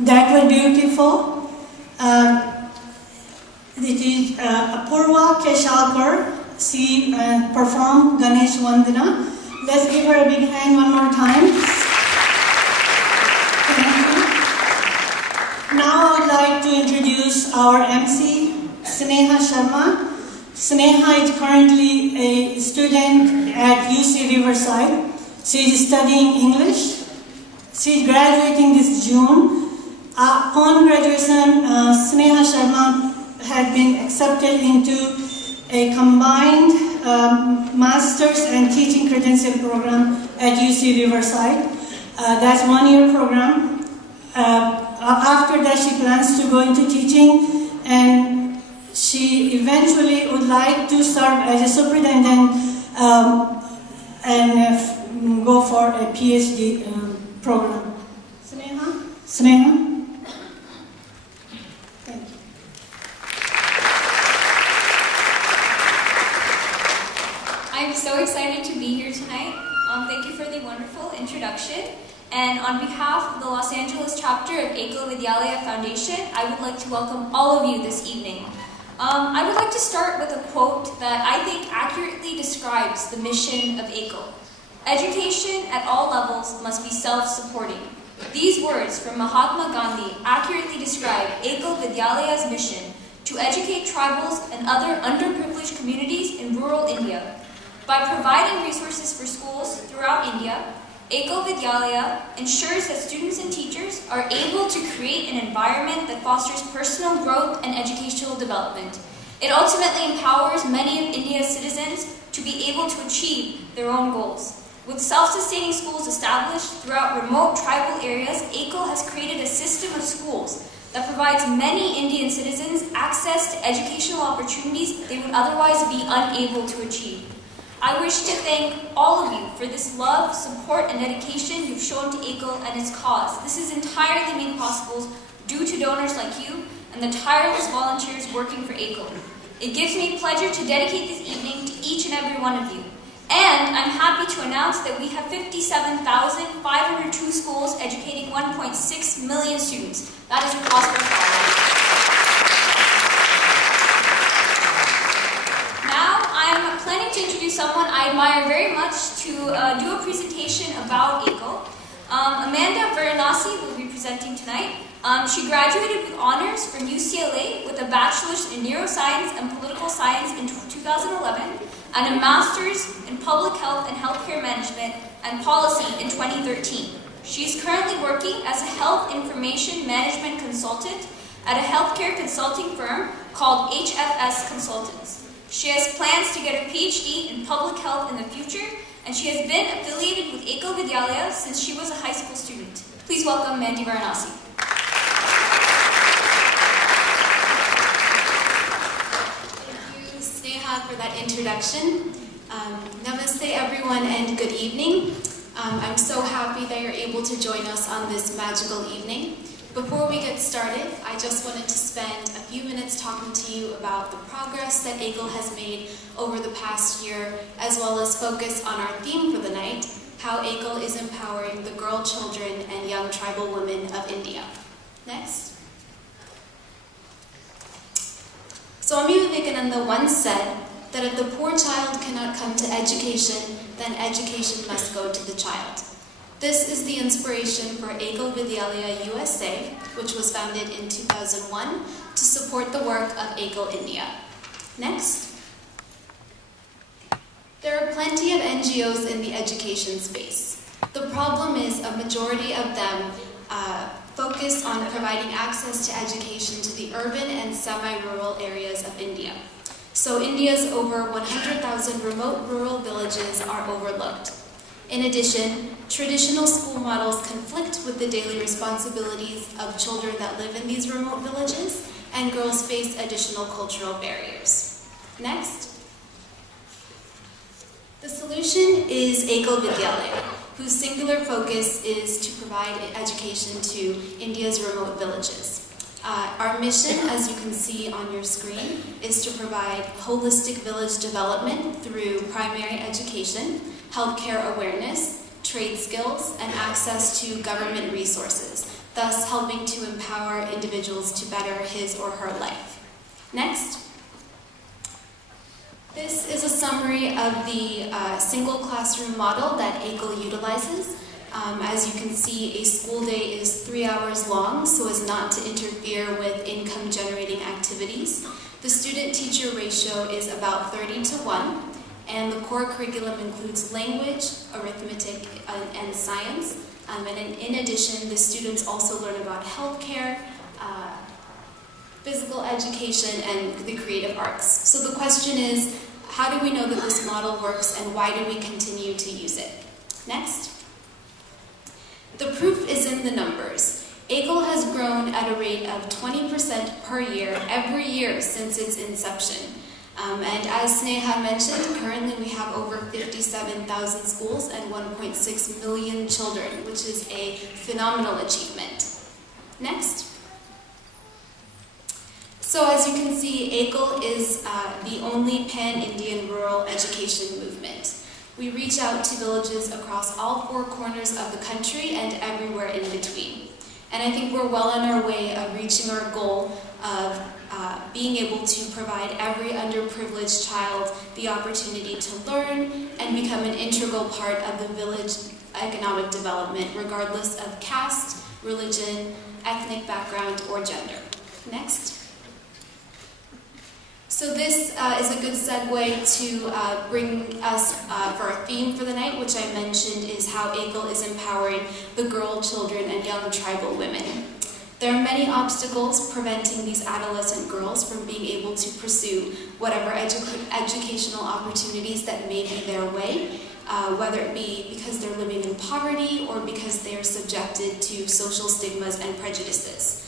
That was beautiful. It is Apurva Keshalkar. She performed Ganesh Vandana. Let's give her a big hand one more time. Now I would like to introduce our MC, Sneha Sharma. Sneha is currently a student at UC Riverside. She is studying English. She is graduating this June. Upon graduation, Sneha Sharma had been accepted into a combined master's and teaching credential program at UC Riverside. That's 1-year program. After that, she plans to go into teaching, and she eventually would like to serve as a superintendent and go for a PhD program. Sneha? Sneha? Thank you. I'm so excited to be here tonight. Thank you for the wonderful introduction. And on behalf of the Los Angeles chapter of Ekal Vidyalaya Foundation, I would like to welcome all of you this evening. I would like to start with a quote that I think accurately describes the mission of Ekal. Education at all levels must be self-supporting. These words from Mahatma Gandhi accurately describe Ekal Vidyalaya's mission to educate tribals and other underprivileged communities in rural India. By providing resources for schools throughout India, Ekal Vidyalaya ensures that students and teachers are able to create an environment that fosters personal growth and educational development. It ultimately empowers many of India's citizens to be able to achieve their own goals. With self-sustaining schools established throughout remote tribal areas, Ekal has created a system of schools that provides many Indian citizens access to educational opportunities they would otherwise be unable to achieve. I wish to thank all of you for this love, support, and dedication you've shown to Ekal and its cause. This is entirely made possible due to donors like you and the tireless volunteers working for Ekal. It gives me pleasure to dedicate this evening to each and every one of you. And I'm happy to announce that we have 57,502 schools educating 1.6 million students. That is a prosperous colony. I'm planning to introduce someone I admire very much to do a presentation about Ekal. Amanda Varanasi will be presenting tonight. She graduated with honors from UCLA with a bachelor's in neuroscience and political science in 2011 and a master's in public health and healthcare management and policy in 2013. She is currently working as a health information management consultant at a healthcare consulting firm called HFS Consultants. She has plans to get a PhD in public health in the future, and she has been affiliated with Ekal Vidyalaya since she was a high school student. Please welcome Mandy Varanasi. Thank you, Sneha, for that introduction. Namaste, everyone, and good evening. I'm so happy that you're able to join us on this magical evening. Before we get started, I just wanted to spend a few minutes talking to you about the progress that Ekal has made over the past year, as well as focus on our theme for the night, how Ekal is empowering the girl children and young tribal women of India. Next. Swami Vivekananda once said that if the poor child cannot come to education, then education must go to the child. This is the inspiration for Ekal Vidyalaya USA, which was founded in 2001 to support the work of Ekal India. Next. There are plenty of NGOs in the education space. The problem is a majority of them focus on providing access to education to the urban and semi-rural areas of India. So India's over 100,000 remote rural villages are overlooked. In addition, traditional school models conflict with the daily responsibilities of children that live in these remote villages, and girls face additional cultural barriers. Next. The solution is Ekal Vidyalaya, whose singular focus is to provide education to India's remote villages. Our mission, as you can see on your screen, is to provide holistic village development through primary education, healthcare awareness, trade skills, and access to government resources, thus helping to empower individuals to better his or her life. Next. This is a summary of the single classroom model that ACLE utilizes. As you can see, a school day is 3 hours long so as not to interfere with income-generating activities. The student-teacher ratio is about 30:1, and the core curriculum includes language, arithmetic, and science. And in addition, the students also learn about healthcare, physical education, and the creative arts. So the question is, how do we know that this model works, and why do we continue to use it? Next. The proof is in the numbers. ACLE has grown at a rate of 20% per year every year since its inception. And as Sneha mentioned, currently we have over 57,000 schools and 1.6 million children, which is a phenomenal achievement. Next. So as you can see, ACLE is the only pan-Indian rural education movement. We reach out to villages across all 4 corners of the country and everywhere in between. And I think we're well on our way of reaching our goal of being able to provide every underprivileged child the opportunity to learn and become an integral part of the village economic development, regardless of caste, religion, ethnic background, or gender. Next. So this is a good segue to bring us for our theme for the night, which I mentioned is how ACLE is empowering the girl, children, and young tribal women. There are many obstacles preventing these adolescent girls from being able to pursue whatever educational opportunities that may be their way, whether it be because they're living in poverty or because they are subjected to social stigmas and prejudices.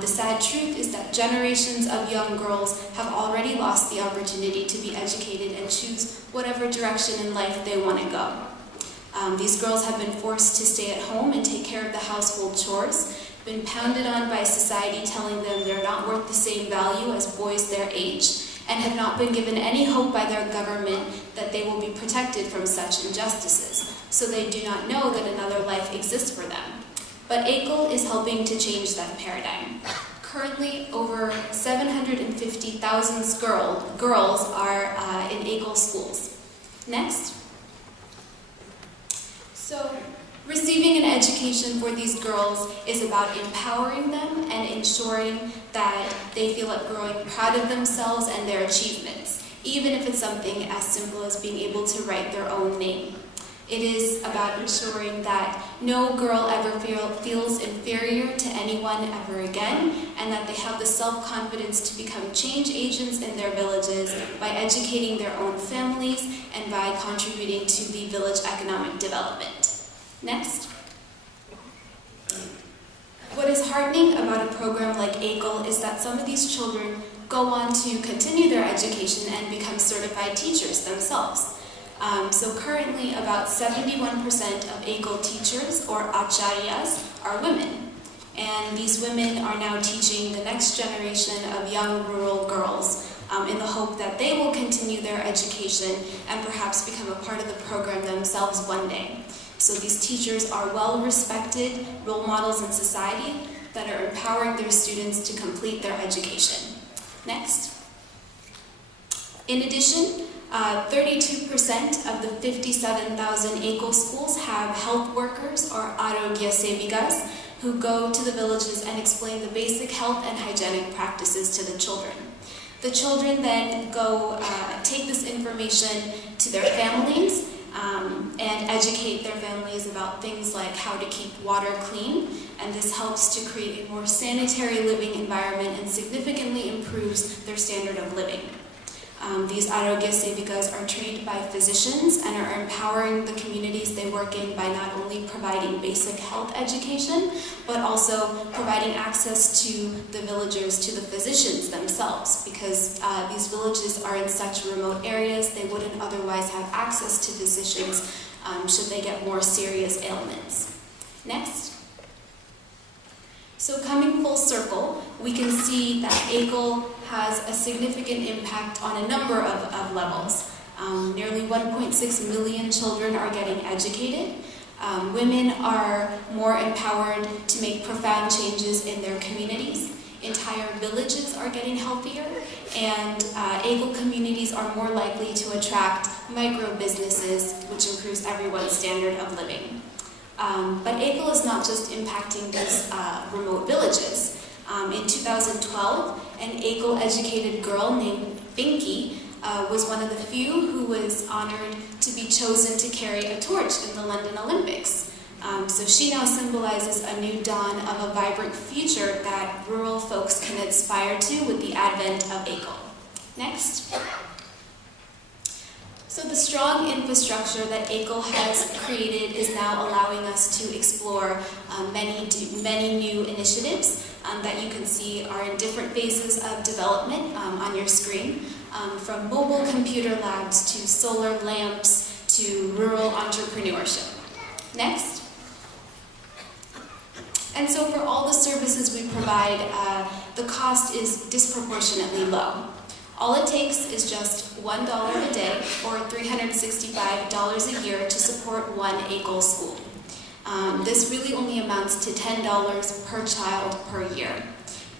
The sad truth is that generations of young girls have already lost the opportunity to be educated and choose whatever direction in life they want to go. These girls have been forced to stay at home and take care of the household chores, been pounded on by society telling them they're not worth the same value as boys their age, and have not been given any hope by their government that they will be protected from such injustices, so they do not know that another life exists for them. But ACLE is helping to change that paradigm. Currently, over 750,000 girls are in ACLE schools. Next. So, receiving an education for these girls is about empowering them and ensuring that they feel like growing proud of themselves and their achievements, even if it's something as simple as being able to write their own name. It is about ensuring that no girl ever feels inferior to anyone ever again, and that they have the self-confidence to become change agents in their villages by educating their own families and by contributing to the village economic development. Next. What is heartening about a program like ACLE is that some of these children go on to continue their education and become certified teachers themselves. So currently about 71% of ACLE teachers, or acharyas, are women. And these women are now teaching the next generation of young rural girls in the hope that they will continue their education and perhaps become a part of the program themselves one day. So these teachers are well-respected role models in society that are empowering their students to complete their education. Next. In addition, 32% of the 57,000 ACLE schools have health workers, or arogya sevikas, who go to the villages and explain the basic health and hygienic practices to the children. The children then go take this information to their families and educate their families about things like how to keep water clean, and this helps to create a more sanitary living environment and significantly improves their standard of living. These arogya sevikas are trained by physicians and are empowering the communities they work in by not only providing basic health education, but also providing access to the villagers, to the physicians themselves, because these villages are in such remote areas they wouldn't otherwise have access to physicians should they get more serious ailments. Next. So coming full circle, we can see that ACLE has a significant impact on a number of levels. Nearly 1.6 million children are getting educated. Women are more empowered to make profound changes in their communities. Entire villages are getting healthier, and AGLE communities are more likely to attract micro businesses, which improves everyone's standard of living. But AGLE is not just impacting these remote villages. In 2012, an AGLE-educated girl named Binky was one of the few who was honored to be chosen to carry a torch in the London Olympics. So she now symbolizes a new dawn of a vibrant future that rural folks can aspire to with the advent of AGLE. Next. So the strong infrastructure that AGLE has created is now allowing us to explore many new initiatives that you can see are in different phases of development on your screen, from mobile computer labs to solar lamps to rural entrepreneurship. Next. And so for all the services we provide, the cost is disproportionately low. All it takes is just $1 a day or $365 a year to support one AGLE school. This really only amounts to $10 per child per year.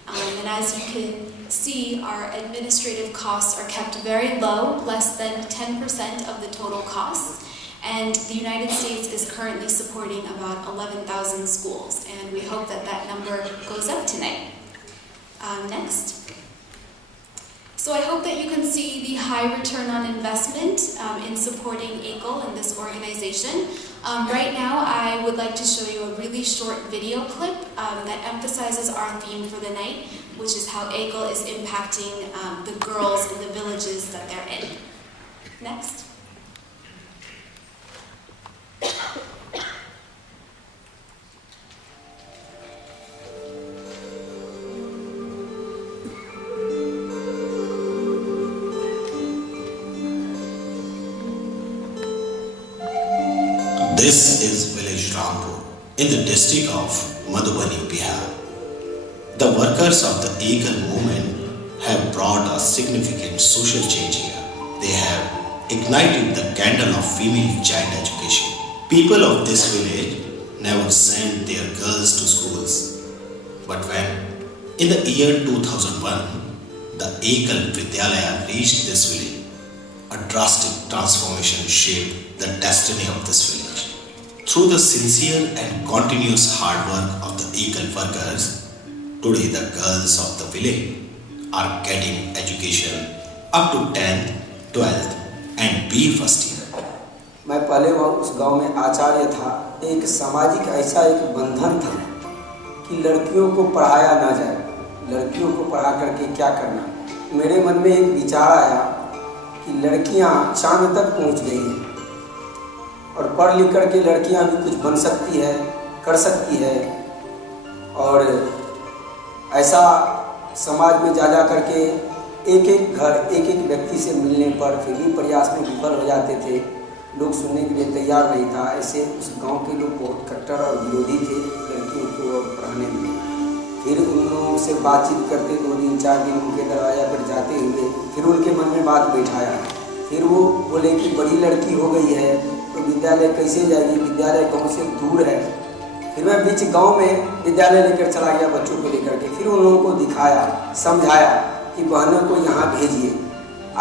And as you can see, our administrative costs are kept very low, less than 10% of the total costs. And the United States is currently supporting about 11,000 schools, and we hope that that number goes up tonight. Next. So I hope that you can see the high return on investment in supporting AGLE and this organization. Right now, I would like to show you a really short video clip that emphasizes our theme for the night, which is how AGLE is impacting the girls in the villages that they're in. Next. This is village Rampur in the district of Madhubani, Bihar. The workers of the AGLE movement have brought a significant social change here. They have ignited the candle of female child education. People of this village never sent their girls to schools. But when, in the year 2001, the AGLE Vidyalaya reached this village, a drastic transformation shaped the destiny of this village. Through the sincere and continuous hard work of the AGLE workers, today the girls of the village are getting education up to 10th, 12th and BE first year. मैं पहले उस गांव में आचार्य था। एक सामाजिक ऐसा एक बंधन था कि लड़कियों को पढ़ाया ना जाए, लड़कियों को पढ़ा करके क्या करना। मेरे मन में एक विचार आया कि लड़कियां चांद तक पहुंच गई हैं और पढ़ लिख करके लड़कियां भी कुछ बन सकती है, कर सकती है, और ऐसा समाज में जा करके एक एक घर एक एक व्यक्ति से मिलने पर फिर भी प्रयास में विफल हो जाते थे। लोग सुनने के लिए तैयार नहीं था। ऐसे उस गांव के लोग बहुत कट्टर और विरोधी थे लड़कियों को पढ़ाने में। फिर उन लोगों से बातचीत करते 2 दिन 4 दिन उनके दरवाजा पर जाते हुए फिर उनके मन में बात बैठाया। फिर वो बोले कि बड़ी लड़की हो गई है तो विद्यालय कैसे जाएगी, विद्यालय गाँव से दूर है। फिर मैं बीच गांव में विद्यालय लेकर चला गया बच्चों को लेकर के। फिर उन लोगों को दिखाया, समझाया कि बहनों को यहाँ भेजिए।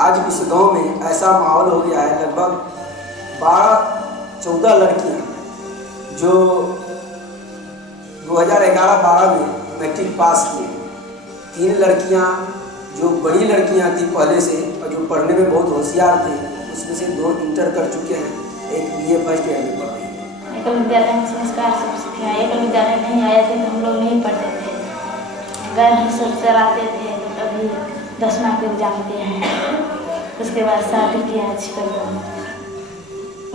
आज उस गांव में ऐसा माहौल हो गया है, लगभग 12-14 लड़कियाँ जो 2011-12 में मैट्रिक पास किए, 3 लड़कियाँ जो बड़ी लड़कियाँ थी पहले से और जो पढ़ने में बहुत होशियार थे, उसमें से 2 इंटर कर चुके हैं, एक BE फर्स्ट ईयर में पढ़ रही है। एकल विद्यालय में संस्कार सब सीखे। एकल विद्यालय नहीं आए थे तो हम लोग नहीं पढ़ते थे, गैर चलाते थे। तो अभी 10वां के एग्जाम दिए हैं, उसके बाद शादी किया अच्छी कर।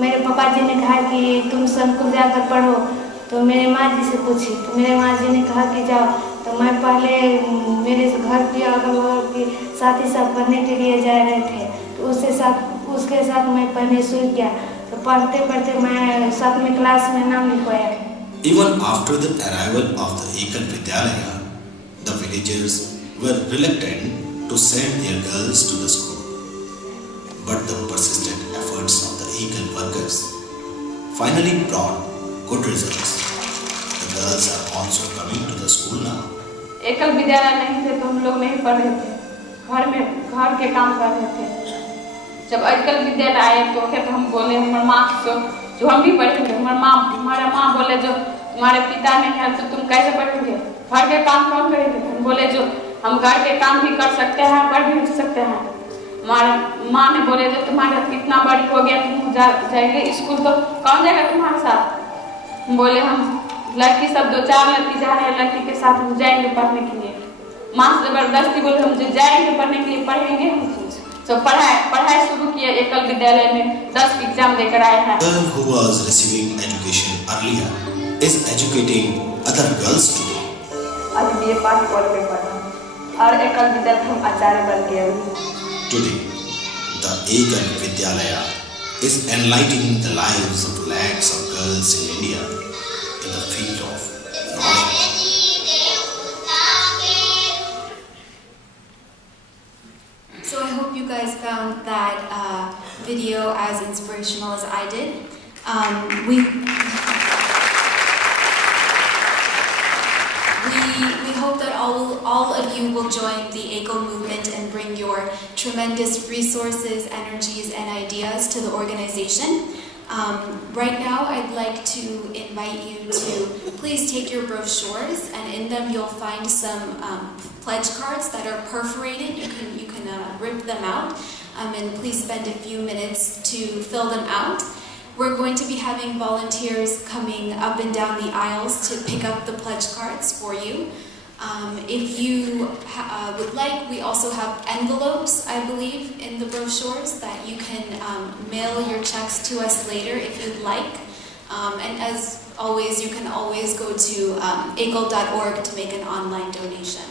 मेरे पापा जी ने कहा कि तुम सबको जाकर पढ़ो, तो मेरे माँ जी से पूछी तो मेरे माँ जी ने कहा कि जाओ। तो मैं पहले मेरे घर के अगल बगल के साथी सब पढ़ने के लिए जा रहे थे, तो उसके साथ मैं पढ़ने शुरू किया। तो पढ़ते पढ़ते मैं 7वीं क्लास में नाम लिखवाया। Even after the arrival of the AGLE Vidyalaya, the villagers were reluctant to send their girls to the school. But the persistent efforts of the AGLE workers finally brought good results. The girls are also coming to the school now. एकल विद्यालय नहीं थे तो हम लोग नहीं पढ़ रहे थे, घर के काम कर रहे थे। जब एकल विद्यालय आए तो हम बोले हमारे माँ को जो हम भी पढ़ेंगे। हमारे माँ बोले जो तुम्हारे पिता नहीं है तो तुम कैसे पढ़ोगे, घर के काम कौन करेंगे। हम बोले जो हम घर के काम भी कर सकते हैं, पढ़ भी सकते हैं। हमारे माँ ने बोले जो तुम्हारा इतना बड़ी हो गया तुम जाएंगे स्कूल तो कौन जाएगा तुम्हारे साथ। हम बोले हम लड़की सब 2-4 लड़की जा रहे हैं, लड़की के साथ हम जाएंगे पढ़ने के लिए। माँ से जबरदस्ती बोले हम जो जाएंगे पढ़ने के लिए, पढ़ेंगे। तो पढ़ाई शुरू किया एकल विद्यालय में, 10 एग्जाम देकर आए हैं। Girl who was receiving education earlier is educating other girls today. आज BA पास पढ़ और एकल विद्यालय हम आचार्य बन गए। Today, the Egan Vidyalaya is enlightening the lives of lakhs of girls in India in the field of knowledge. So I hope you guys found that video as inspirational as I did. We hope that all of you will join the ECO movement and bring your tremendous resources, energies, and ideas to the organization. Right now, I'd like to invite you to please take your brochures, and in them you'll find some pledge cards that are perforated. You can rip them out, and please spend a few minutes to fill them out. We're going to be having volunteers coming up and down the aisles to pick up the pledge cards for you. If you would like, we also have envelopes, I believe, in the brochures that you can mail your checks to us later if you'd like. And as always, you can always go to ACL.org to make an online donation.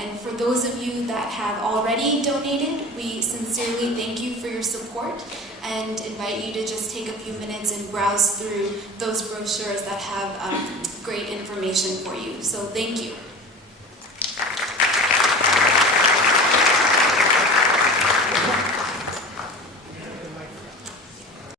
And for those of you that have already donated, we sincerely thank you for your support and invite you to just take a few minutes and browse through those brochures that have great information for you. So thank you.